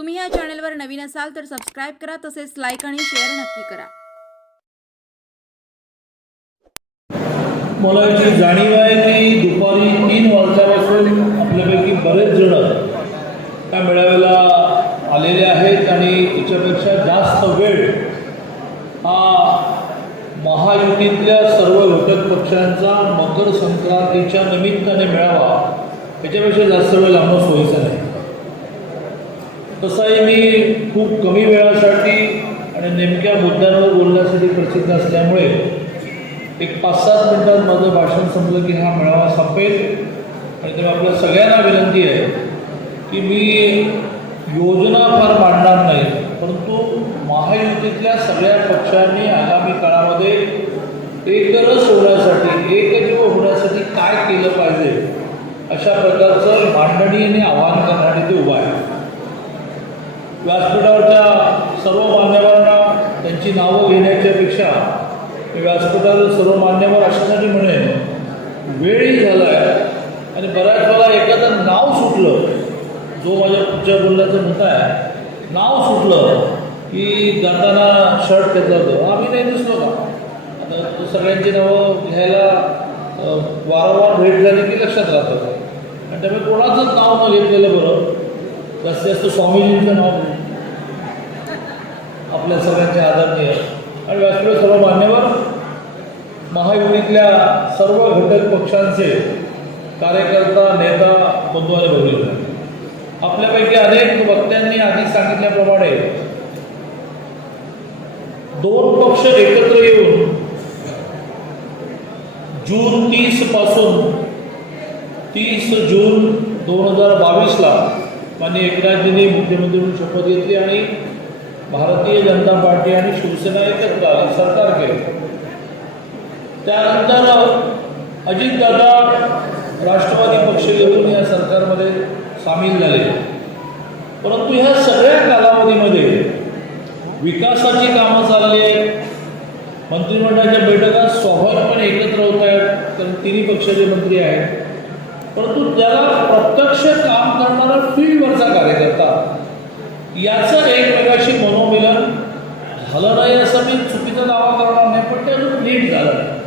तुम्ही या चॅनलवर नवीन असाल तर सबस्क्राईब करा तसेच लाईक आणि शेअर नक्की करा. मला याची जाणीव आहे की दुपारी तीन वाजल्यापासून आपल्यापैकी बरेच जण त्या मेळाव्याला आलेले आहेत आणि त्याच्यापेक्षा जास्त वेळ हा महायुतीतल्या सर्व घटक पक्षांचा मकर संक्रांतीच्या निमित्ताने मिळावा याच्यापेक्षा जास्त वेळ लांबणं सोयीचं नाही. तसाही मी खूप कमी वेळासाठी आणि नेमक्या मुद्द्यांवर बोलण्यासाठी प्रसिद्ध असल्यामुळे एक पाच सात मिनिटात माझं भाषण संपलं की हा मेळावा संपेल. आणि तेव्हा आपल्या सगळ्यांना विनंती आहे की मी योजना फार मांडणार नाही परंतु महायुतीतल्या सगळ्या पक्षांनी आगामी काळामध्ये एकरस होण्यासाठी एकजीव होण्यासाठी काय केलं पाहिजे अशा प्रकारचं मांडणी आणि आवाहन करण्यासाठी ते उभं आहे. व्यासपीठावरच्या सर्व मान्यवरांना त्यांची नावं घेण्याच्यापेक्षा मी व्यासपीठावर सर्व मान्यवर अशासाठी म्हणेन वेळही झाला आहे आणि बऱ्याच वेळा एखादं नाव सुटलं. जो माझ्या पुढच्या बोलण्याचा मुद्दा आहे नाव सुटलं की जाताना शर्ट घेतला होतं. आम्ही नाही दिसलो का? आता सगळ्यांची नावं घ्यायला वारंवार भेट झाली की लक्षात राहतं. आणि त्यामुळे कोणाचंच नाव न घेतलेलं बरं. जास्तीत जास्त स्वामीजींचं नाव आपल्या सगळ्यांचे आदरणीय. आणि व्यासपीठ सर्व मान्यवर महायुतीतल्या सर्व घटक पक्षांचे कार्यकर्ता नेता बंधू आणि भगिनी आपल्यापैकी अनेक वक्त्यांनी आधी सांगितल्याप्रमाणे दोन पक्ष एकत्र येऊन जून तीसपासून तीस जून दोन हजार बावीसला माननीय एकनाथजींनी मुख्यमंत्री म्हणून शपथ घेतली आणि भारतीय जनता पार्टी आणि शिवसेना एकत्र आली सरकार केलं. त्यानंतर अजितदादा राष्ट्रवादी पक्ष घेऊन या सरकारमध्ये सामील झाले. परंतु ह्या सगळ्या कालावधीमध्ये विकासाची कामं चालली आहेत. मंत्रिमंडळाच्या बैठका स्वाभाविकपणे एकत्र होत आहेत. कारण तिन्ही पक्षाचे मंत्री आहेत परंतु त्याला प्रत्यक्ष काम करणारा फील्डवरचा कार्यकर्ता. याचं एकमेकाशी मनोमिलन झालं नाही असं मी चुकीचा दावा करणार नाही पण ते अजून नीट झालं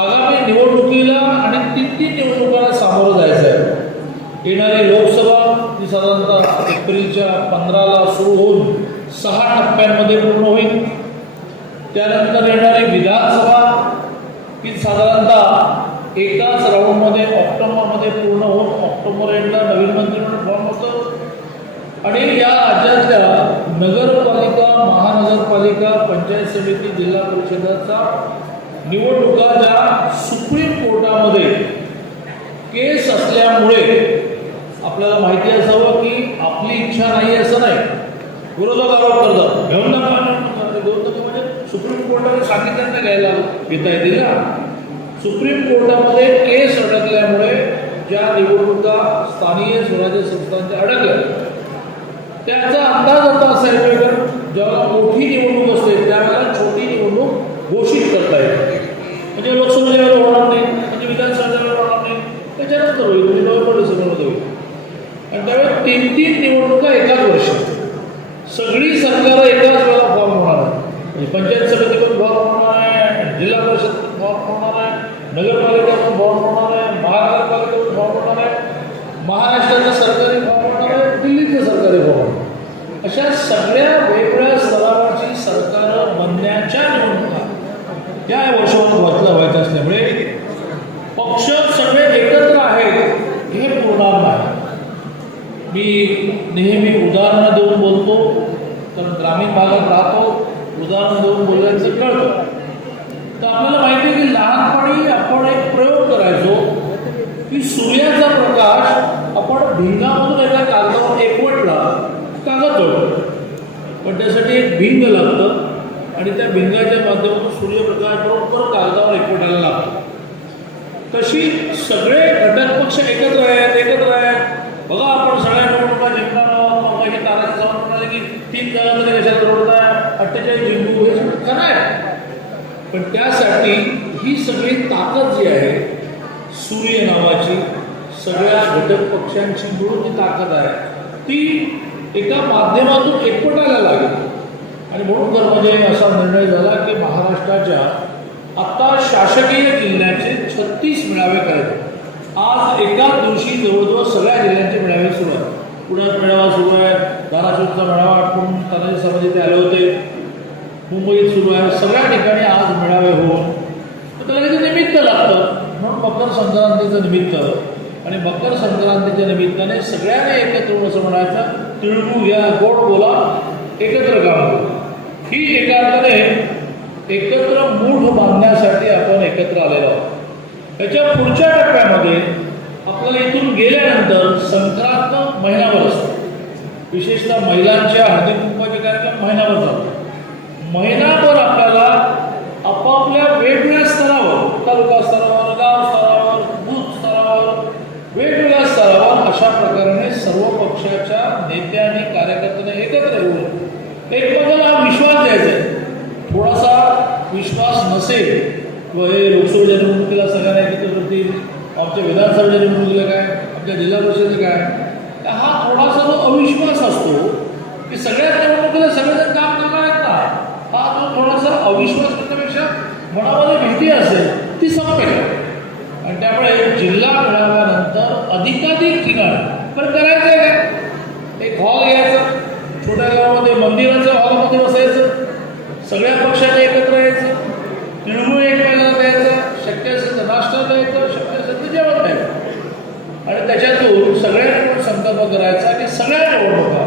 आगामी निवडणुकीला आणि तीन तीन निवडणुकांना सामोरं जायचं आहे येणारी लोकसभा ही साधारणतः एप्रिलच्या पंधराला सुरू होऊन सहा टप्प्यांमध्ये पूर्ण होईल. त्यानंतर येणारी विधानसभा ही साधारणतः एकाच राऊंडमध्ये ऑक्टोबरमध्ये पूर्ण होऊन ऑक्टोबर एंडला नवीन मंत्रिमंडळ फॉर्म होतं. आणि या राज्यातल्या नगरपालिका महानगरपालिका पंचायत समिती जिल्हा परिषदाचा निवडणुका ज्या सुप्रीम कोर्टामध्ये केस असल्यामुळे आपल्याला माहिती असावं की आपली इच्छा नाही असं नाही. विरोधक आरोप करतात. घेऊन नका म्हणजे सुप्रीम कोर्टाने सांगितलं घ्यायला घेता येतील ना? सुप्रीम कोर्टामध्ये केस अडकल्यामुळे ज्या निवडणुका स्थानीय स्वराज्य संस्थांच्या अडकल्या. त्याचा अंदाज आता असा येतोय जेव्हा मोठी निवडणूक असते त्यावेळेला छोटी निवडणूक घोषित करता येते. म्हणजे लोकसभेला होणार नाही म्हणजे विधानसभेला होणार नाही त्याच्यानंतर होईल म्हणजे नोव्हेंबर डिसेंबरमध्ये होईल. आणि त्यावेळेस तीन तीन निवडणुका एकाच वर्षी सगळी सरकारं एकाच वेळेला फॉर्म होणार आहे म्हणजे पंचायत समितीकडून फॉर्म होणार आहे जिल्हा परिषद फॉर्म होणार आहे नगरपालिकेकडून फॉर्म होणार आहे महानगरपालिकेकडून फॉर्म होणार आहे महाराष्ट्राचं सरकारी फॉर्म होणार आहे दिल्लीचं सरकारी फॉर्म होणार आहे. अशा सगळ्या वेगवेगळ्या स्तरावरची सरकारं बनण्याच्या निवडणुका. त्या वर्षावर व्हायला व्हायचं असल्यामुळे पक्ष सगळे एकत्र आहेत हे पुरणार नाही मी नेहमी उदाहरणं देऊन बोलतो कारण ग्रामीण भागात राहतो उदाहरणं देऊन बोलायचं कळतं. तर आपल्याला माहिती आहे की लहानपणी आपण एक प्रयोग करायचो की सूर्याचा प्रकाश आपण भिंगामधून एका कागदावर एकवटला कागद जोडतो. पण त्यासाठी एक भिंग लागतं आणि त्या भिंगाच्या माध्यमातून सूर्यप्रकाश बरोबर कागदावर एकवटायला लागतो. तशी सगळे घटक पक्ष एकत्र आहेत एकत्र आहेत. बघा आपण सगळ्या निवडणुका जिंकणार आहोत. मग हे म्हणाले की तीन झालं तरी कशात निवडत आहे. अठ्ठेचाळीस जिंकू हे सगळं खरं आहे. पण त्यासाठी ही सगळी ताकद जी आहे सूर्य नावाची सगळ्या घटक पक्षांची मिळून जी ताकद आहे ती एका माध्यमातून एकवटायला लागेल. आणि म्हणून तर म्हणजे असा निर्णय झाला की महाराष्ट्राच्या आत्ता शासकीय जिल्ह्याचे छत्तीस मेळावे करायचे. आज एकाच दिवशी जवळजवळ सगळ्या जिल्ह्यांचे मेळावे सुरू आहेत. पुण्यात मेळावा सुरू आहे धाराशिवचा मेळावा आटपून तानाजी समाज ते आले होते. मुंबईत सुरू आहे सगळ्या ठिकाणी आज मेळावे होऊन. त्याला त्याचं निमित्त लागतं. म्हणून मकर संक्रांतीचं निमित्त. आणि मकर संक्रांतीच्या निमित्ताने सगळ्यांना एकत्र असं म्हणायचं तिळगू घ्या गोड बोला एकत्र काम करू ही एका अर्थाने एकत्र मूठ बांधण्यासाठी आपण एकत्र आलेलो आहोत. त्याच्या पुढच्या टप्प्यामध्ये आपल्याला इथून गेल्यानंतर संक्रांत महिनाभर असतो. विशेषतः महिलांच्या हळदी कुंकवाचे कार्यक्रम महिनाभर जातो. महिनाभर आपल्याला आपापल्या वेगवेगळ्या स्तरावर तालुका स्तरावर गाव स्तरावर बूथ स्तरावर वेगवेगळ्या स्तरावर अशा प्रकारे सर्व पक्षाच्या नेत्यांनी कार्यकर्त्यांनी एकत्र येऊन एकमेकांना विश्वास द्यायचा आहे थोडासा विश्वास नसेल व हे लोकसभेच्या निवडणुकीला सगळ्यांना एकत्र करतील आमच्या विधानसभेच्या निवडणुकीला काय? आमच्या जिल्हा परिषदेला काय? तर हा थोडासा जो अविश्वास असतो की सगळ्याच निवडणुकीला सगळेजण काम करणार आहेत ना हा जो थोडासा अविश्वास करण्यापेक्षा मनामध्ये भीती असेल ती संपेल. आणि त्यामुळे जिल्हा मिळाल्यानंतर अधिकाधिक ठिकाण पण करायचं आहे काय? एक हॉल घ्यायचा छोट्या गावामध्ये मंदिराच्या हॉलमध्ये बसायचं. सगळ्या पक्षाच्या एकत्र यायचं तिळगुळ एकमेकांना द्यायचं शक्य असेल तर नाश्ता द्यायचं शक्य असेल तर जेवण द्यायचं आणि त्याच्यातून सगळ्यांकडून संकल्प करायचा की सगळ्या निवडणुका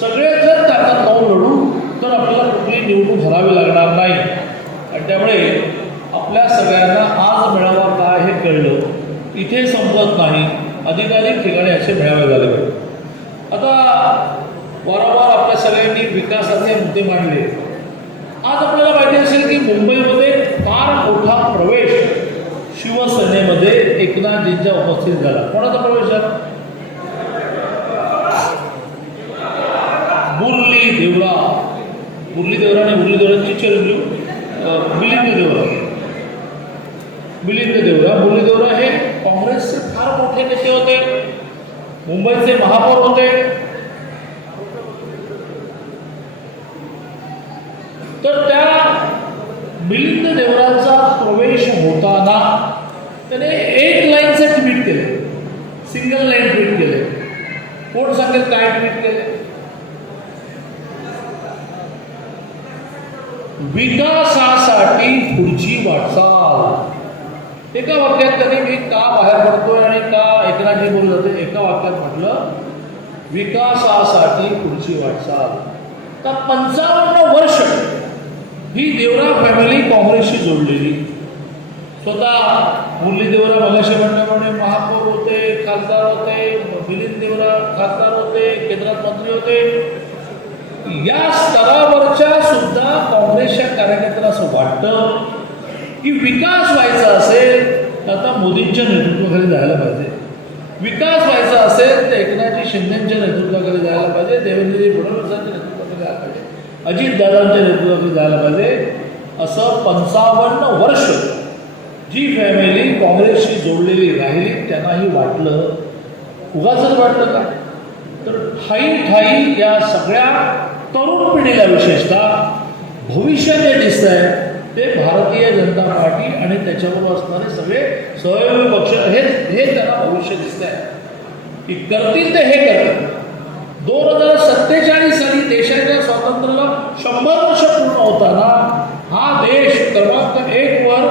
सगळे जर ताकद लावून लढू तर आपल्याला कुठली निवडणूक भरावी लागणार नाही. आणि त्यामुळे आपल्या सगळ्यांना आज मेळावा काय हे कळलं इथे संपत नाही. अधिकाधिक ठिकाणी असे मेळावे झाले आता वारंवार आपल्या सगळ्यांनी विकासाचे मुद्दे मांडले. आज आपल्याला माहिती असेल की मुंबईमध्ये फार मोठा प्रवेश शिवसेनेमध्ये एकनाथजींच्या उपस्थित झाला कोणाचा प्रवेश झाला मुरली देवरा मुरली देवराने मुरली देवरांची चिरंजीव अं, मिलिंद देवरा मिलिंद देवरा मुरली देवरा हे काँग्रेसचे फार मोठे नेते होते मुंबईचे महापौर होते तर त्या मिलिंद देवरांचा प्रवेश होताना त्याने एक लाईनचं ट्विट केले सिंगल लाईन ट्विट केले कोण सांगेल काय ट्विट केले विकासासाठी पुढची वाटचाल एका वाक्यात त्याने मी का बाहेर पडतोय आणि का एकनाथजी बोलत होते एका वाक्यात म्हटलं साठी पुढची वाटचाल. तर पंचावन्न वर्ष ही देवरा फॅमिली काँग्रेसशी जोडलेली. स्वतः मुरली देवरा मगाशी म्हणल्याप्रमाणे महापौर होते खासदार होते मिलिंद देवरा खासदार होते केंद्रात मंत्री होते. या स्तरावरच्या सुद्धा काँग्रेसच्या कार्यकर्त्यांना असं वाटतं की विकास व्हायचा असेल तर आता मोदींच्या नेतृत्वाखाली जायला पाहिजे. विकास व्हायचा असेल तर एकनाथजी शिंदेच्या नेतृत्वाकडे जायला पाहिजे देवेंद्रजी फडणवीसांच्या नेतृत्वाकडे जायला पाहिजे अजितदादांच्या नेतृत्वाकडे जायला पाहिजे असं पंचावन्न वर्ष जी फॅमिली काँग्रेसशी जोडलेली राहिली त्यांनाही वाटलं. उगाचच वाटलं का? तर ठाई ठाई या सगळ्या तरुण पिढीला विशेषतः भविष्य जे दिसत आहे ते भारतीय जनता पार्टी आणि त्याच्यावर असणारे सगळे स्वयं पक्ष हे हे त्यांना भविष्य दिसत आहे की करतील ते हे करतील. दोन हजार सत्तेचाळीस साली देशाच्या स्वातंत्र्याला शंभर वर्ष पूर्ण होताना हा देश क्रमांक एक वर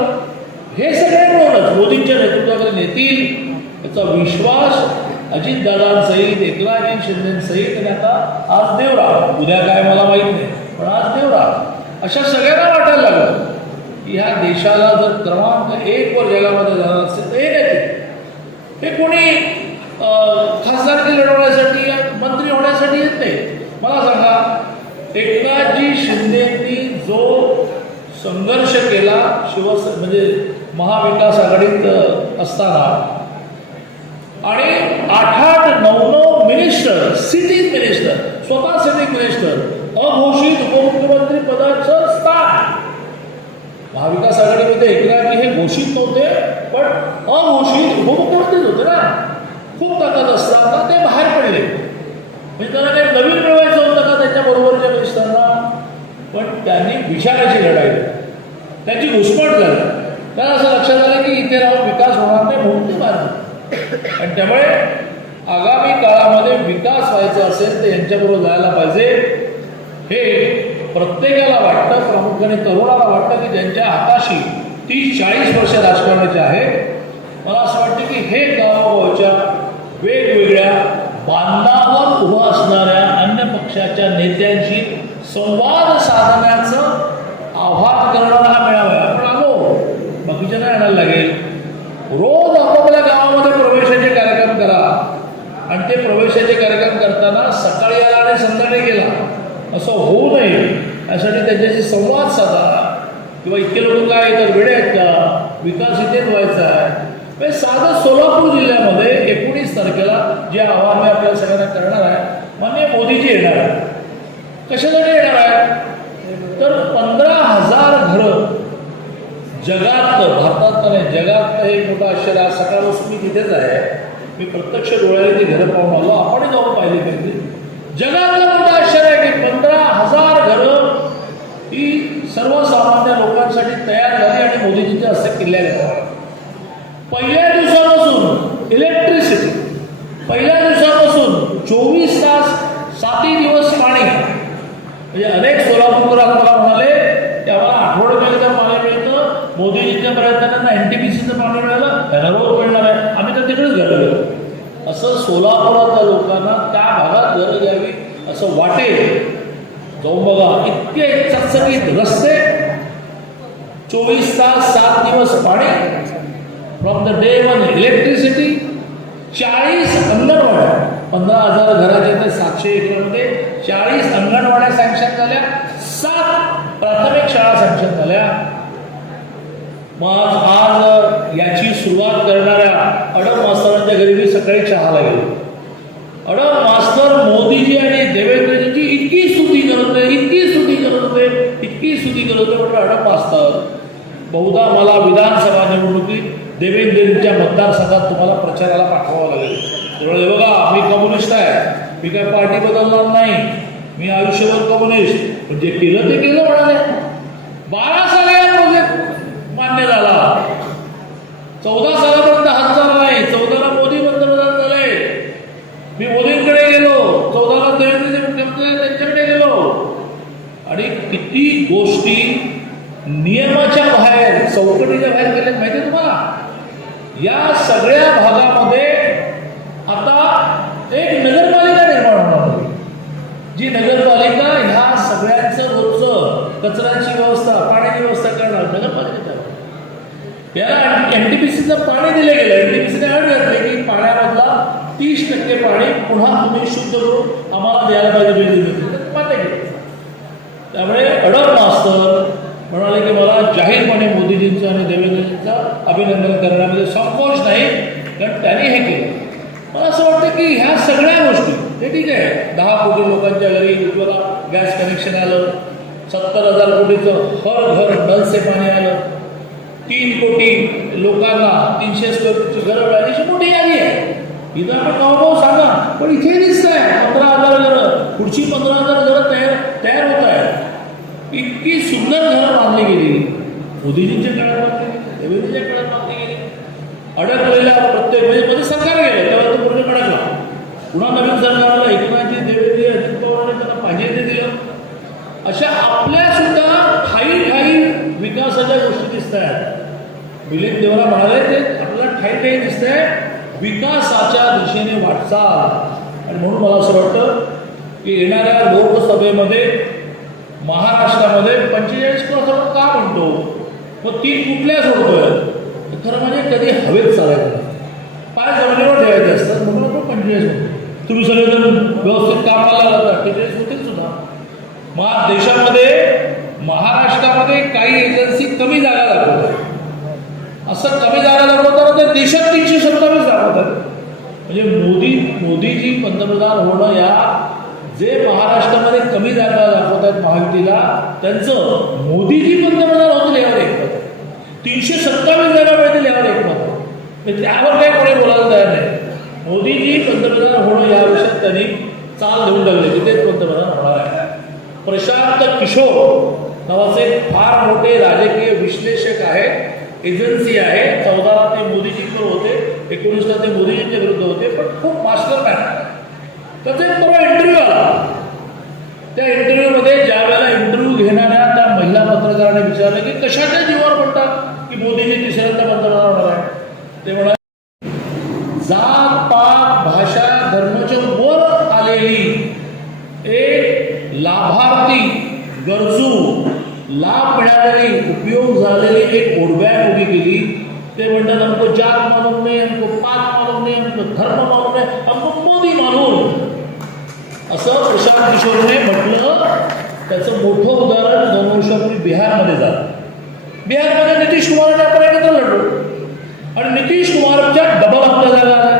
हे सगळे मिळूनच मोदींच्या नेतृत्वाकडे नेतील याचा विश्वास अजितदादांसहित एकनाथजी शिंदेसहित आणि आता आज देवरा उद्या काय मला माहीत नाही पण आज देवरा अशा सगळ्यांना वाटायला लागलं. ह्या देशाला जर क्रमांक एक वर जगामध्ये जाणार असेल तर हे नेते हे कोणी खासदारकी लढवण्यासाठी मंत्री होण्यासाठी येत नाही. मला सांगा एकनाथजी शिंदेंनी जो संघर्ष केला शिवस म्हणजे महाविकास आघाडीत असताना आणि आठ आठ नऊ नऊ मिनिस्टर सिटिंग मिनिस्टर स्वतः सिटिंग मिनिस्टर अघोषित उपमुख्यमंत्री पदाचं स्थान महाविकास आघाडीमध्ये की हे घोषित नव्हते पण अघोषित उपमुख्यमंत्रीच होते ना. खूप ताकद असताना ते बाहेर पडले. म्हणजे त्यांना काही नवीन मिळवायचं होतं का त्यांच्याबरोबरच्या वरिष्ठांना पण त्यांनी विचाराची लढाई त्यांची घुसपट झाली. त्यांना असं लक्षात आलं की इथे राहून विकास होणार नाही म्हणून ते मारणार आणि त्यामुळे आगामी काळामध्ये विकास व्हायचा असेल तर यांच्याबरोबर जायला पाहिजे. हे प्रत्येकाला वाटतं प्रामुख्याने तरुणाला वाटतं की ज्यांच्या हाताशी तीस चाळीस वर्ष राजकारणाचे आहे मला असं वाटतं की हे गावागावच्या वेगवेगळ्या बांधावर उभं असणाऱ्या अन्य पक्षाच्या नेत्यांशी संवाद साधण्याचं आव्हान करणारा हा मेळावा आहे. आपण आलो बाकीच्यांना आणायला लागेल? रोज आपापल्या गावामध्ये प्रवेशाचे कार्यक्रम करा. आणि ते प्रवेशाचे कार्यक्रम करताना सकाळी आला आणि संध्याकाळी गेला. असं होऊ नये यासाठी त्यांच्याशी संवाद साधा. किंवा इतके लोक काय येतात वेळे आहेत का? विकास इथेच व्हायचा आहे. म्हणजे साधं सोलापूर जिल्ह्यामध्ये एकोणीस तारखेला जे आव्हान मी आपल्या सगळ्यांना करणार आहे मान्य मोदीजी येणार आहे कशासाठी येणार आहे तर पंधरा हजार घरं जगात भारतात नाही जगातलं एक मोठं आश्चर्य आज सकाळपासून मी तिथेच आहे. मी प्रत्यक्ष डोळ्याने ती घरं पाहून आलो. आपण जाऊन पाहिली पाहिजे जगातलं मोठं आश्चर्य आहे की पंधरा हजार घरं ही सर्वसामान्य लोकांसाठी तयार झाली आणि मोदीजींच्या हस्ते किल्ल्या घेतल्या पहिल्या दिवसापासून इलेक्ट्रिसिटी पहिल्या दिवसापासून चोवीस तास सातही दिवस पाणी. म्हणजे अनेक सोलापूरकरात मला म्हणाले की आम्हाला आठवड्यात मिळतं पाणी मिळतं मोदीजींच्या प्रयत्नांना एन टी पी सीचं पाणी मिळालं रोज मिळणार आहे. आम्ही तर तिकडेच घरं गेलो असं सोलापुरातल्या लोकांना त्या भागात घरं घ्यावी असं वाटेल जाऊन बघा इतके चकचकीत रस्ते चोवीस तास सात दिवस पाणी from the day one electricity चाळीस अंगणवाड्या पंधरा हजार घराच्या ते सातशे एकरमध्ये चाळीस अंगणवाड्या सँक्शन झाल्या सात प्राथमिक शाळा सँक्शन झाल्या मग आज याची सुरुवात करणाऱ्या अडम मास्तरांच्या घरी मी सकाळी चहाला गेलो अडम मास्तर मोदीजी आणि देवेंद्रजींची इतकी स्तुती करत होते इतकी स्तुती करत होते इतकी स्तुती करत होते म्हटलं अडम मास्तर बहुधा मला विधानसभा निवडणुकीत देवेंद्रजींच्या मतदारसंघात तुम्हाला प्रचाराला पाठवावं लागेल. त्यामुळे बघा मी कम्युनिस्ट आहे. मी काय पार्टी बदलणार नाही. मी आयुष्यभर कम्युनिस्ट. पण जे केलं ते केलं म्हणाले. बारा साले मान्य झाला. चौदा सालापर्यंत हात झाला नाही. चौदाला मोदी पंतप्रधान झाले. मी मोदींकडे गेलो. चौदाला देवेंद्रजी मुख्यमंत्री त्यांच्याकडे गेलो. आणि किती गोष्टी नियमाच्या बाहेर चौकटीच्या बाहेर गेल्या माहिती तुम्हाला? या सगळ्या भागामध्ये आता एक नगरपालिका निर्माण होणार जी नगरपालिका ह्या सगळ्यांचं रोजचं कचऱ्याची पाणी दिलं गेलं डीपीसीने टी अट घातली की पाण्यामधला तीस टक्के पाणी पुन्हा तुम्ही शुद्ध करून आम्हाला द्यायला पाहिजे बिल दिलं मान्य केलं त्यामुळे अडर मास्तर म्हणाले की मला जाहीरपणे मोदीजींचं आणि देवेंद्रजींचं अभिनंदन करण्यामध्ये संकोच नाही. कारण त्यांनी हे केलं. मला असं वाटतं की ह्या सगळ्या गोष्टी हे ठीक आहे दहा कोटी लोकांच्या घरी उज्ज्वला गॅस कनेक्शन आलं सत्तर हजार कोटीचं हर घर नल पाणी आलं तीन कोटी लोकांना तीनशे स्क्वेअर फूटची घरं मिळाली अशी मोठी यादी आहे. इथं आपण गावगाव सांगा. पण इथे दिसत आहे पंधरा हजार घरं पुढची पंधरा हजार घरं तयार तयार होत आहेत. इतकी सुंदर घरं बांधली गेली. मोदीजींच्या काळात बांधली गेली देवेंद्रच्या काळात बांधली गेली. अडकलेल्या प्रत्येक म्हणजे मध्ये सरकार गेलं तेव्हा तो पूर्ण अडकला. पुन्हा नवीन सरकारला एकनाथजी देवेंद्र अजित पवारांनी त्यांना पाहिजे ते दिलं. अशा आपल्या सुद्धा ठाई ठाई विकासाच्या गोष्टी दिसत आहेत मिलिंद देवरा म्हणाले ते आपल्याला ठाई ठाई दिसतंय विकासाच्या दिशेने वाटचाल. आणि म्हणून मला असं वाटतं की येणाऱ्या लोकसभेमध्ये महाराष्ट्रामध्ये पंचेचाळीस क्रॉस आपण का म्हणतो? मग तीन कुठल्या सोडतोय? खरं म्हणजे कधी हवेत चालायचं पाय जमिनीवर ठेवायचे असतात म्हणून आपण पंचेचाळीस म्हणतो. तुम्ही सगळेजण व्यवस्थित कामाला लागतात अठ्ठेचाळीस होतील सुद्धा. मग देशामध्ये महाराष्ट्रामध्ये काही एजन्सी कमी जागा दाखवतात असं कमी जागा दाखवताना ते देशात तीनशे सत्तावीस दाखवतात म्हणजे मोदी मोदीजी पंतप्रधान होणं या जे महाराष्ट्रामध्ये कमी जागा दाखवतात महायुतीला त्यांचं मोदीजी पंतप्रधान होतील यावर एकमत तीनशे सत्तावीस जागा मिळतील यावर एकमत म्हणजे त्यावर काही कोणी बोलायला तयार नाही. मोदीजी पंतप्रधान होणं या विषयात त्यांनी चाल देऊन टाकले. की तेच पंतप्रधान होणार आहे प्रशांत किशोर नावाचे फार मोठे राजकीय विश्लेषक आहेत. एजन्सी आहे. चौदाला ते मोदीजींवर होते एकोणीसला ते मोदीजींच्या विरुद्ध होते पण खूप मास्टर मॅन त्याचा एक परवा इंटरव्ह्यू आला. त्या इंटरव्ह्यूमध्ये ज्या वेळेला इंटरव्ह्यू घेणाऱ्या त्या महिला पत्रकाराने विचारलं की कशाच्या जीवन ते म्हणतात हमको जात मालूम नाही, हमको पात मालूम नाही, हमको धर्म मालूम नाही, हमको मोदी मालूम। असं प्रशांत किशोरने म्हटलं, त्याचं मोठं उदाहरण दोन वर्षापूर्वी बिहारमध्ये झालं. बिहारमध्ये नितीश कुमारने आपण एकत्र लढलो. आणि नितीश कुमारच्या डबल आपल्या जागा आल्या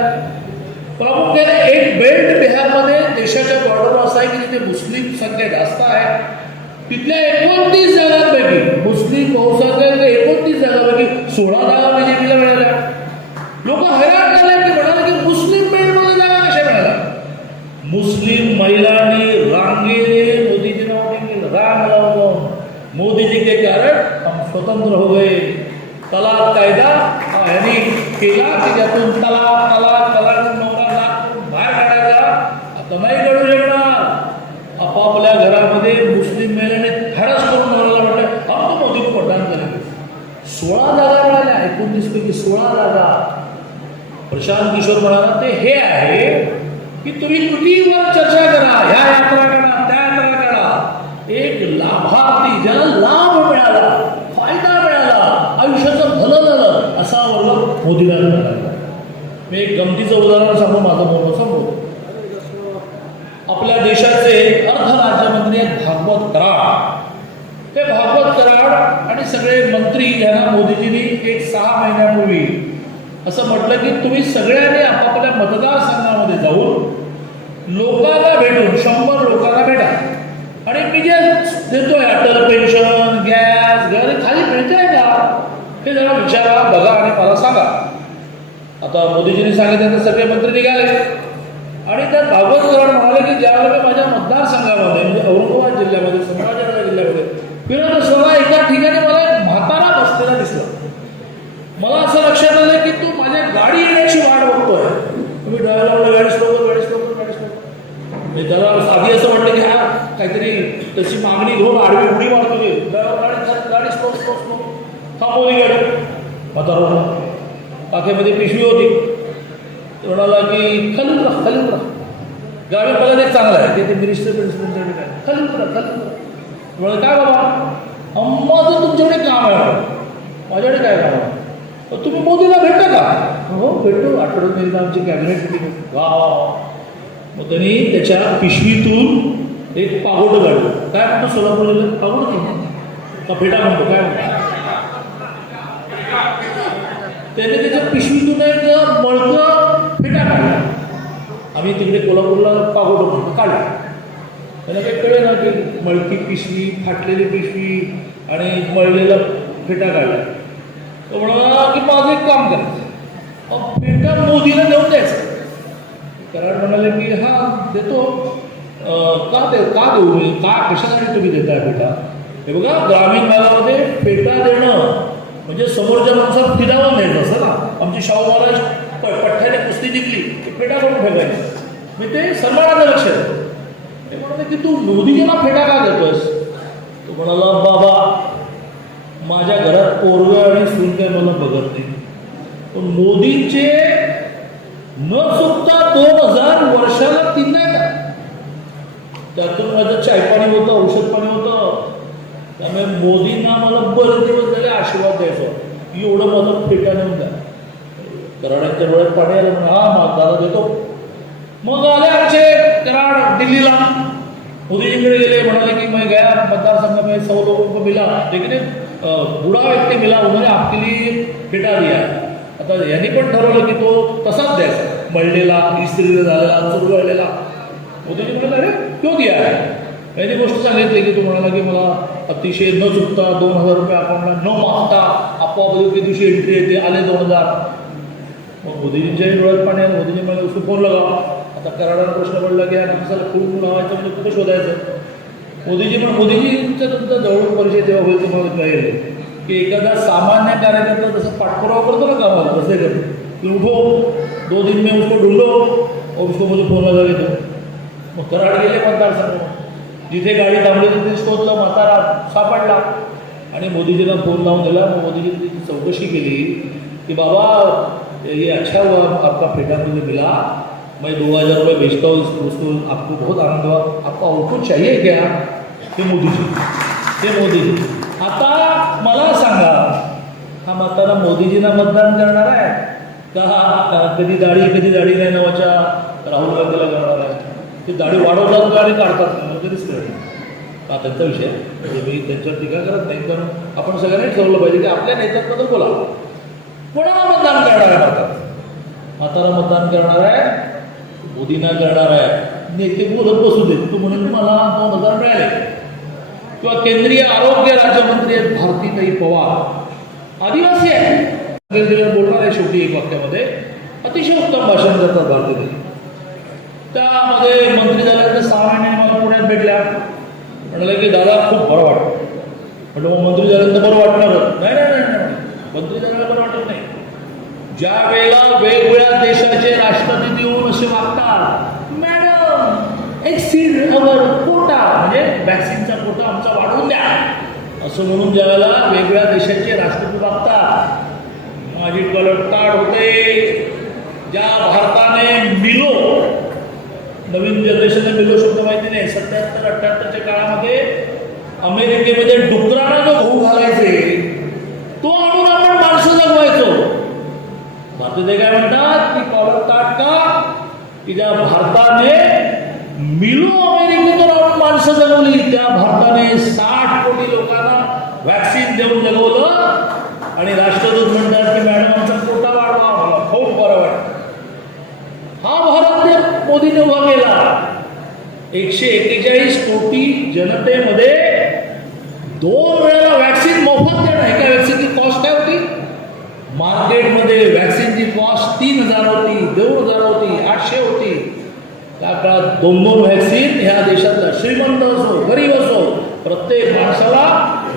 प्रामुख्याने एक बेल्ट बिहारमध्ये देशाच्या बॉर्डरवर असा आहे की तिथे मुस्लिम संख्या जास्त आहे. तिथल्या एकोणतीस जागांपैकी मुस्लिम बहुसंख्य एकोणतीस जागांपैकी सोळा जागा बीजेपीला मिळाल्या लोक हैराण झाले की म्हणाले की मुस्लिम बेल्टमध्ये जागा कशा मिळाल्या महिलांनी रांगेने मोदीजीने वोटिंग केलं रांग लावून मोदीजी के कारण हम स्वतंत्र हो गए। तलाक कायदा, यांनी केला की ज्यातून तलाक तलाक तलाक नवरा लाख बाहेर काढायचा आता नाही करू शकणार। आपापल्या घरामध्ये मुस्लिम महिलांनी धाडस करून नवऱ्याला म्हटलं हम तो मोदी को मतदान करेंगे सोळा जागा मिळाल्या, एकोणतीस पैकी सोळा जागा. प्रशांत किशोर म्हणाला, ते हे की तुम्ही कृतीवर चर्चा करा ह्या यात्रा करा त्या यात्रा करा. एक लाभार्थी ज्याला लाभ मिळाला फायदा मिळाला आयुष्याचं भलं झालं असा वर्ग मोदीला मिळाला. मी एक गमतीचं उदाहरण सांगून माझं बोलणं सांगतो आपल्या देशाचे अर्थ राज्यमंत्री आहेत भागवत कराड. ते भागवत कराड आणि सगळे मंत्री यांना मोदीजींनी एक सहा महिन्यापूर्वी असं म्हटलं की तुम्ही सगळ्यांनी आपापल्या मतदारसंघामध्ये जाऊन लोकांना भेटून शंभर लोकांना भेटा. आणि मी जे देतोय अटल पेन्शन गॅस घर खाली मिळते का? हे जरा विचारा बघा आणि मला सांगा. आता मोदीजींनी सांगितलं तर सगळे मंत्री निघाले. आणि त्यात भागवत कराड म्हणाले की ज्यावेळेला मी माझ्या मतदारसंघामध्ये म्हणजे औरंगाबाद जिल्ह्यामध्ये संभाजीनगर जिल्ह्यामध्ये फिरत असताना एका ठिकाणी मला म्हातारा बसलेला दिसला. मला असं लक्षात आलं गाडी येण्याची वाट बघतोय. तुम्ही ड्रायव्हरला गाडी स्लो कर गाडी स्लो कर गाडी स्लो म्हणजे त्याला आधी असं वाटलं की हा काहीतरी त्याची मागणी घेऊन आडवी उडी मारतो मी. ड्रायव्हर गाडी थांब, गाडी स्लो स्लो स्लो थांबवली गाडी. म्हातारा पाखेमध्ये पिशवी होती. म्हणाला की खाली उतरा खाली उतरा. गाडी पहिला एक चांगला आहे. ते मिनिस्टर प्रिन्सिपल काय खाली उतरा खाली उतरा. म्हणाल काय बाबा? अम्माचं तुमच्याकडे काम आहे. माझ्याकडे काय काम आहे? तुम्ही मोदीला भेटता का? हो भेटतो. आठवड्यात एकदा आमची कॅबिनेट मिटिंग वा मग त्यांनी त्याच्या पिशवीतून एक पागोट काढलं. काय म्हणतो? सोलापूर जिल्ह्यात पागोट नाही? का फेटा म्हणतो? काय म्हणतो? त्याने त्याच्या पिशवीतून एक मळकं फेटा काढला. आम्ही तिकडे कोल्हापूरला पागोट म्हणतो काढला. त्याला काही कळे ना की मळकी पिशवी फाटलेली पिशवी आणि मळलेला फेटा काढला. तो म्हणाला की माझं एक काम करायचं अहो, फेटा मोदीला देऊन द्यायचं. कराड म्हणाले की हा देतो. का दे का देऊ? मी का कशासाठी तुम्ही देताय पेटा हे बघा ग्रामीण भागामध्ये फेटा देणं म्हणजे समोरच्या माणसाला फिरावून द्यायचं असं ना. आमची शाहू महाराज पठ्ठ्याने कुस्ती जिंकली की फेटा करून फेकायची. मी ते सन्मानाचं लक्ष देतो. ते म्हणाले की तू मोदीजींना फेटा का देतोयस? तो म्हणाला बाबा माझ्या घरात पोरग आणि सून मला बघत नाही. पण मोदींचे न चुकता दोन हजार वर्षाला तीन नाही का त्यातून माझं चायपाणी होतं औषध पाणी होतं. त्यामुळे मोदींना मला बरेच दिवस झाले आशीर्वाद द्यायचा एवढं माझं फेटा होता कराड्याच्या डोळ्यात पाणी आलं म्हणून हा माझा दादा देतो. मग आले आमचे कराड दिल्लीला. मोदीजीकडे गेले म्हणाले की मग गया मतदारसंघ मी सौ लोक मिला ठीक आहे अ, बुढ़ा व्यक्ति मिला उन्होंने आपके लिए फेटा दिया आता यांनी पण ठरवलं की तो तसाच द्यायचा. मळलेला इस्त्रीला झालेला चुरगळलेला मोदीजी म्हणाले अरे क्यों दिया आहे. यांनी गोष्ट सांगितली की तो म्हणाला की मला अतिशय न चुकता दोन हजार रुपये अकाउंटला न मागता आपोआप योग्य दिवशी एंट्री येते आले दोन हजार. मग मोदीजींच्याही डोळ्यात पाणी आलं. मोदीजी म्हणाले फोन लावा आता कराडाला प्रश्न पडला की या माणसाला खूप लावायचं म्हणजे कुठे शोधायचं? मोदीजी पण मोदीजींचं तुमचा जवळ परिचय जेव्हा होईल तुम्हाला कळेल. की एखादा सामान्य कार्यकर्ता जसं पाठपुरावा करतो ना कामाला तसे करतो. की उठो दो दिन में उसको ढूंढो और उसको मुझे फोन लगा देतो. मग कराड गेले मतदारसंघ जिथे गाडी थांबली तिथे शोधलं म्हातारा सापडला. आणि मोदीजीला फोन लावून दिला. मग मोदीजींनी तिची चौकशी केली की बाबा ये अच्छा हुआ आपका फेटा मुझे मिला मैं दो हज़ार रुपये बेचता हूँ इस दोस्तों आपको बहुत आनंद हुआ आपको आउटपुट चाहिए क्या? हे मोदीजी हे मोदीजी आता मला सांगा हा म्हातारा मोदीजींना मतदान करणार आहे? का कधी दाढी कधी दाढी नाही नावाच्या राहुल गांधीला करणार आहे? ते दाढी वाढवतात का आणि काढतात? मला कधीच कळलं नाही. हा त्यांचा विषय म्हणजे मी त्यांच्यावर टीका करत नाही कारण आपण सगळ्यांनी ठरवलं पाहिजे की आपल्या नेत्यांबद्दल बोला. कोणाला मतदान करणार आहे? भारतात म्हातारा मतदान करणार आहे? मोदींना करणार आहे. नेते बोलत बसू देत. तू म्हणून मला दोन हजार मिळाले. किंवा केंद्रीय आरोग्य राज्यमंत्री आहेत भारतीताई पवार. आदिवासी आहेत. बोलणार आहे शेवटी एक वाक्यामध्ये. अतिशय उत्तम भाषण करतात भारतीताई. त्यामध्ये मंत्री झाल्यानंतर सहा महिन्याने मला पुण्यात भेटल्या. म्हणलं की दादा खूप बरं वाटतं म्हटलं मग मंत्री झाल्यानंतर बरं वाटणार नाही नाही नाही नाही मंत्री झाल्याला बरं वाटत नाही. ज्या वेळेला वेगवेगळ्या देशाचे राष्ट्रपती येऊन असे वागतात मॅडम एक सीट अवर कोटा म्हणजे वॅक्सिनचा कोटा आमचा वाढवून द्या. असं म्हणून ज्या वेळेला वेगवेगळ्या देशाचे राष्ट्रपती वागतात माझी कलटताड होते. ज्या भारताने मिलो नवीन जनरेशनला मिलो शब्द माहिती नाही सत्याहत्तर अठ्ठ्याहत्तरच्या काळामध्ये अमेरिकेमध्ये डुकरांना जो गहू घालायचे तो आणून आपण माणसं जगवायचो भारतीय काय म्हणतात की कॉलर काट का की ज्या भारताने मिलो अमेरिकेतून माणसं जगवली त्या भारताने साठ कोटी लोकांना व्हॅक्सिन देऊन जगवलं आणि राष्ट्रदूत म्हणतात की मॅडम आमचा कोटा वाढवा मला खूप बरं वाटतं हा भारत त्या मोदीने उभा केला। एकशे एक्केचाळीस कोटी जनतेमध्ये दोन वेळा व्हॅक्सिन मोफत देणं एका व्हॅक्सिनची कॉस्ट काय होती मार्केटमध्ये व्हॅक्सिनची कॉस्ट तीन हजार होती दोन हजार होती आठशे होती. त्या काळात दोन दोन व्हॅक्सिन ह्या देशातला श्रीमंत असो गरीब असो प्रत्येक माणसाला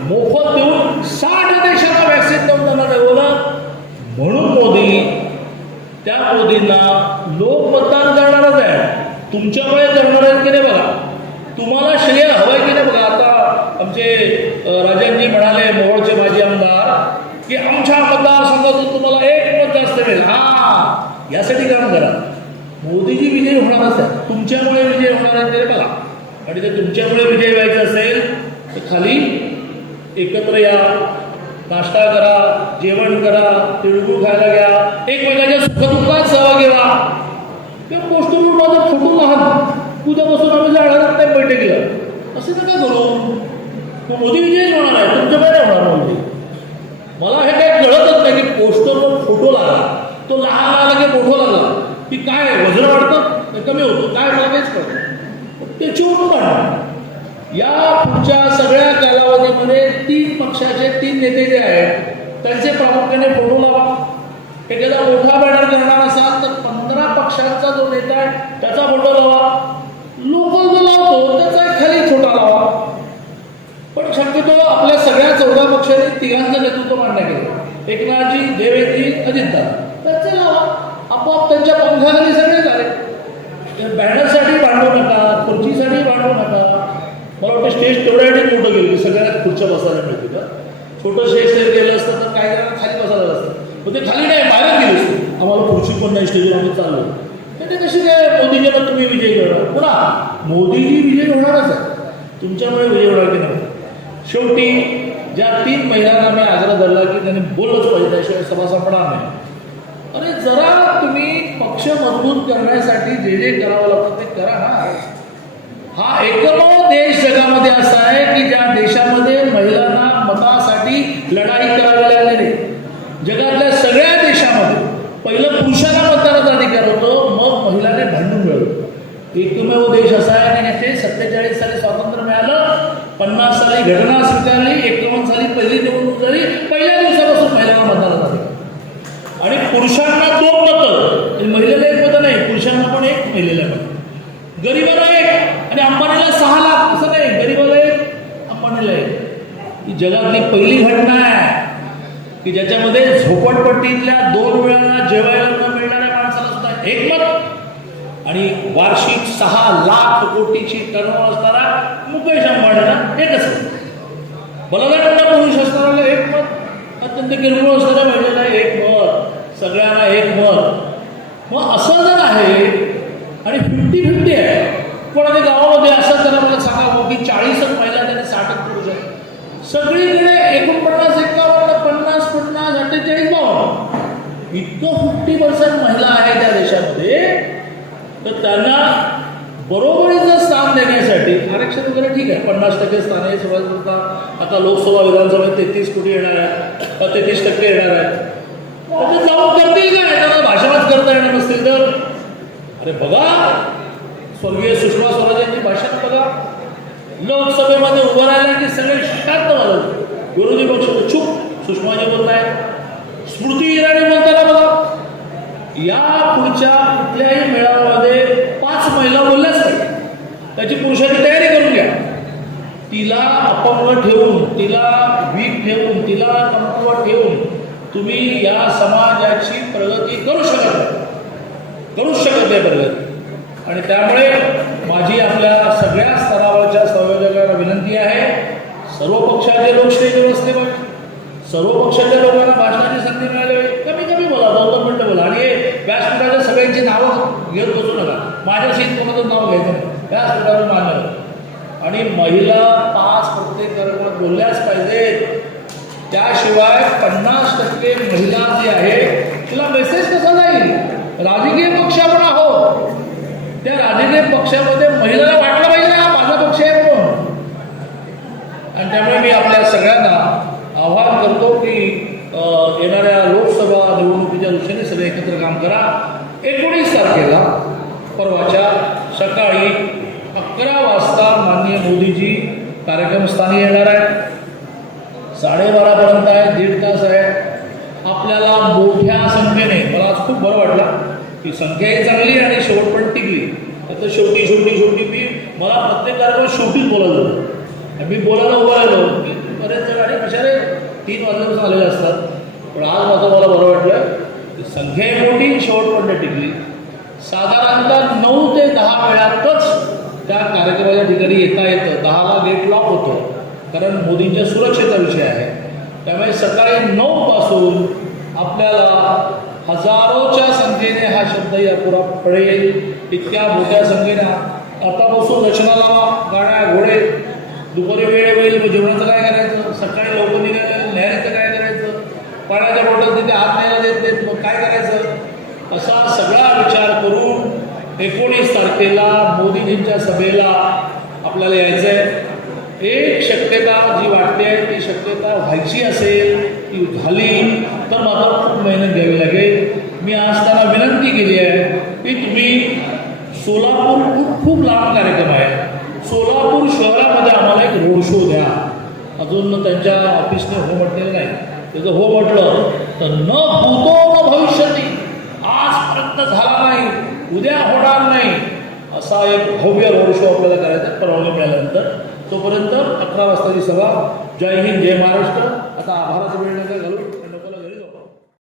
मोफत देऊन साठ देशाला व्हॅक्सिन देऊन त्यांना जगवलं म्हणून मोदी त्या मोदींना लोक मतदान करणारच आहे तुमच्यामुळे करणार आहेत की नाही बघा तुम्हाला श्रेय हवंय की नाही बघा आता आमचे अ, राजनजी म्हणाले मोहोळचे माजी आमदार की आमच्या मतदारसंघातून तुम्हाला एक मत जास्त मिळेल हा यासाठी काम करा मोदीजी विजयी होणारच आहे तुमच्यामुळे विजय होणार आहे ते बघा आणि ते तुमच्यामुळे विजय व्हायचा असेल तर खाली एकत्र या. नाश्ता करा जेवण करा तिळगुळ खायला घ्या. एकमेकाच्या सुखदुःखात सहभागी व्हा. त्या गोष्टीवर माझा फोटो लहान उद्यापासून आम्ही जाणार नाही बैठकीला असं नका करू. मग मोदी विजयच होणार आहे. तुमच्याकडे नाही होणार मोदी. मला हे काही कळतच नाही की पोस्टरवर फोटो लागला. तो लहान आला की मोठो लागला. की काय वजन वाढतं कमी होतं. काय मला काहीच कळतं. त्याची उत्पन्न या पुढच्या सगळ्या कालावधीमध्ये तीन पक्षाचे तीन नेते जे आहेत त्यांचे प्रामुख्याने फोटो लावा एखादा मोठा बॅनर करणार असाल तर पंधरा पक्षांचा जो नेता आहे त्याचा फोटो लावा. लोकल जो लावतो त्याचा एक खाली छोटा लावा. पण शक्यतो आपल्या सगळ्या चौदा पक्षांनी तिघांचं नेतृत्व मान्य केलं. एकनाथजी देवेजी अजितदा त्याचे लावा. आपोआप त्यांच्या पंखाखाली सगळे झाले. तर बॅनरसाठी भांडू नका खुर्चीसाठी भांडू नका मला वाटतं स्टेज तेवढ्यासाठी मोठं गेलं. की सगळ्या खुर्च्या बसायला मिळतील का छोटं स्टेज जर गेलं असतं तर काही जणांना खाली बसायला असतं. पण ते खाली नाही बाहेर गेले असते. आम्हाला खुर्ची पण नाही स्टेजवर आम्ही चाललो. तर ते कसे काय पण तुम्ही विजय करणार पुन्हा मोदीजी विजय होणारच आहे. तुमच्यामुळे विजय होणार की नाही? शेवटी ज्या तीन महिलांना मी आग्रह धरला की त्यांनी बोललंच पाहिजे त्याशिवाय सभा संपणार नाही. अरे जरा तुम्ही पक्ष मजबूत करण्यासाठी जे जे करावं लागतं ते करा ना. हा एकमेव देश जगामध्ये असा आहे की ज्या देशामध्ये महिलांना मतासाठी लढाई करावी लागली नाही. जगातल्या सगळ्या देशामध्ये पहिलं पुरुषांना मतदानाचा अधिकार होतो मग महिलांनी भांडून मिळवलं एकमेव देश असा आहे आणि याचे सत्तेचाळीस साली स्वातंत्र्य मिळालं पन्नास साली घटना स्वीकारली एकावन्न साली पहिली निवडणूक झाली पहिल्या दिवसापासून महिलांना मतदानाचा अधिकार आणि पुरुषांना दोन मतं आणि महिलेला एक मतं नाही पुरुषांना पण एक महिलेला पण गरीबाला एक आणि अंबानीला सहा लाख असं नाही गरीबाला ही जगातली पहिली घटना आहे. की ज्याच्यामध्ये झोपडपट्टीतल्या दोन वेळाला जेवायला न मिळणाऱ्या माणसाला सुद्धा एकमत. आणि वार्षिक सहा लाख कोटीची टर्नओव्हर असणारा मुकेश अंबानीला एकच मत. बलाढ्य पुरुष असणाऱ्याला एक मत अत्यंत किरकोळ असणार महिलेला एक मत सगळ्यांना एक मत मग असं जर आहे आणि फिफ्टी फिफ्टी आहे पण आता गावामध्ये असं जरा मला सांगावं की चाळीसच महिला आणि साठच पुरुष आहेत सगळीकडे एकोणपन्नास एकावन्न पन्नास पन्नास अठ्ठेचाळीस बावन्न इतकं फिफ्टी पर्सेंट महिला आहे त्या देशामध्ये तर त्यांना बरोबरीचं स्थान देण्यासाठी आरक्षण वगैरे ठीक आहे. पन्नास टक्के स्थानिक आहे आता लोकसभा विधानसभेत तेहतीस कोटी येणार आहे. तेहतीस टक्के येणार आहे. जाऊ जाऊन करतील काय त्यांना भाषणच करता येणार नसतील तर. अरे बघा. स्वर्गीय सुषमा स्वराज यांची भाषण बघा. लोकसभेमध्ये उभं राहिलं की सगळे शांत झालं. विरोधी पक्ष चूप सुषमाजी बोलताय स्मृती इराणी बोलताना बघा. या पुढच्या कुठल्याही मेळाव्यामध्ये पाच महिला बोलल्याच नाही त्याची पुरुषाची तयारी करून घ्या. तिला अपंग ठेवून तिला वीक ठेवून तिला कमकुवत ठेवून तुम्ही या समाजाची प्रगती करू शकत नाही. करू शकत नाही प्रगती. आणि त्यामुळे माझी आपल्या सगळ्या स्तरावरच्या संयोजकांना विनंती आहे सर्व पक्षाचे लोक स्टेजवर पाहिजे सर्व पक्षाच्या लोकांना भाषणाची संधी मिळाली पाहिजे. कमी कमी बोला दोन दोन मिनटं बोला. आणि हे व्यासपीठाच्या सगळ्यांची नावं घेत बसू नका. माझ्याशी कोणाचं नाव घ्यायचं नाही. व्यासपीठावर मानलं आणि महिला पाच प्रत्येक कार्यक्रमात बोलल्याच पाहिजेत त्याशिवाय पन्नास टक्के महिला जी आहे तिला मेसेज कसा जाईल? राजकीय पक्ष आपण आहोत. त्या राजकीय पक्षामध्ये महिलाला वाटलं पाहिजे ना हा माझा पक्ष आहे म्हणून. आणि त्यामुळे मी आपल्या सगळ्यांना आवाहन करतो की येणाऱ्या लोकसभा निवडणुकीच्या दृष्टीने सगळे एकत्र काम करा. एकोणीस तारखेला परवाच्या सकाळी अकरा वाजता माननीय मोदीजी कार्यक्रमस्थानी येणार आहे साडेबारापर्यंत आहे दीड तास आहे. आपल्याला मोठ्या संख्येने मला आज खूप बरं वाटलं की संख्याही चांगली आणि शेवट पण टिकली. तर शेवटी शेवटी शेवटी मी मला प्रत्येक कार्यक्रम शेवटीच बोलायला होतं मी बोलायला उभा राहिलो की बरेच जण आणि बिचारे तीन वाजल्यापासून आलेले असतात. पण आज माझं मला बरं वाटलं की संख्याही मोठी शेवट पण टिकली. साधारणतः नऊ ते दहा वेळातच त्या कार्यक्रमाच्या ठिकाणी येता येतं. दहाला गेट लॉक होतं. कारण मोदींच्या सुरक्षेचा विषय आहे. त्यामुळे सकाळी नऊ पासून आपल्याला हजारोच्या संख्येने हा शब्द यापुरा पडेल. इतक्या मोठ्या संख्येने. आतापासून दक्षिणाला गाण्या घोडे. दुपारी वेळ होईल मग काय करायचं सकाळी लवकर निघायचं न्यायाचं काय करायचं पाण्याच्या बॉटल तिथे हात न्यायला देत नाहीत मग काय करायचं असा सगळा विचार करून एकोणीस तारखेला मोदीजींच्या सभेला आपल्याला यायचं आहे एक शक्यता जी वाटते ती शक्यता व्हायची असेल ती झाली तर मात्र खूप मेहनत घ्यावी लागेल. मी आज त्यांना विनंती केली आहे की तुम्ही सोलापूर खूप खूप लांब कार्यक्रम आहे. सोलापूर शहरामध्ये आम्हाला एक रोड शो द्या. अजून त्यांच्या ऑफिसने हो म्हटलेलं नाही. त्याचं हो म्हटलं तर न भूतो न भविष्यती. आजपर्यंत झाला उद्या होणार नाही असा एक भव्य रोड शो आपल्याला करायचा परवानगी मिळाल्यानंतर. तोपर्यंत अकरा वाजताची सभा. जय हिंद जय महाराष्ट्र. आता आभाराचा वेळ नका घालू